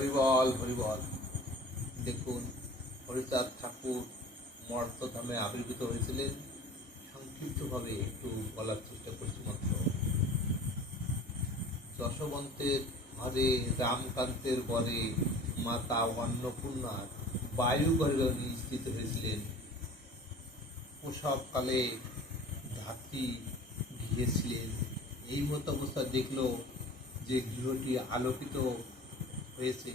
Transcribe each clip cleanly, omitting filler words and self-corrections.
হরিবল হরিবল। দেখুন, হরিচাঁদ ঠাকুর মর্তধামে আবির্ভূত হয়েছিলেন। সংক্ষিপ্তভাবে একটু বলার চেষ্টা করছি মাত্র। যশবন্তের ঘরে রামকান্তের বরে মাতা অন্নপূর্ণার বায়ুগর্ভে নিশ্চিত হয়েছিলেন। প্রসবকালে ধাত্রী গিয়েছিলেন। এই মতো অবস্থা দেখলো যে গৃহটি আলোকিত হয়েছে,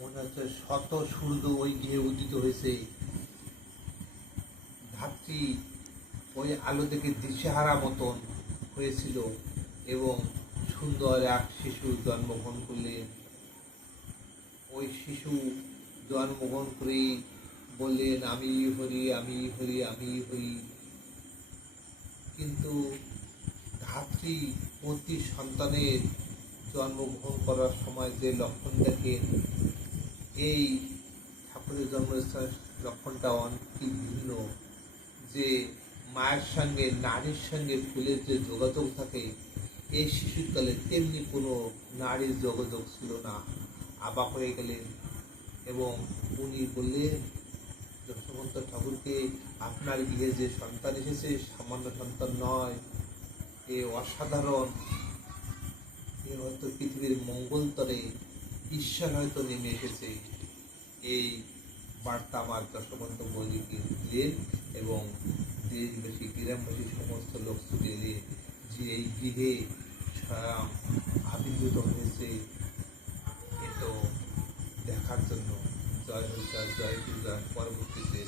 মনে হচ্ছে শত সূর্য ওই গৃহে উদিত হয়েছে। ধাত্রী ওই আলো দেখে দিশেহারা মতন হয়েছিল এবং সুন্দর এক শিশু জন্মগ্রহণ করলেন। ওই শিশু জন্মগ্রহণ করেই বললেন, আমি হরি, আমি হরি, আমি হরি। কিন্তু ধাত্রী প্রতি সন্তানের জন্মগ্রহণ করার সময় যে লক্ষণ দেখেন, এই ঠাকুরের জন্মস্থানের লক্ষণটা অনেকটি ভিন্ন। যে মায়ের সঙ্গে নারীর সঙ্গে ফুলের যে যোগাযোগ থাকে, এই শিশুকালে তেমনি কোনো নারীর যোগাযোগ ছিল না। অবাক হয়ে গেলেন এবং উনি বললেন যশবন্ত ঠাকুরকে, আপনার গৃহে যে সন্তান এসেছে সামান্য সন্তান নয়, এ অসাধারণ। এ হয়তো পৃথিবীর মঙ্গলতরে ঈশ্বর হয়তো নেমে এসেছে। এই বার্তা আমার যশবন্ত বৈদিকে দিলেন এবং দেশবাসী গ্রামবাসী সমস্ত লোক ছুটে এলেন যে এই গৃহে স্বয়ং আবির্ভূত হয়েছে এত দেখার জন্য। জয় হরিচাঁদ, জয় দুর্গা। পরবর্তীতে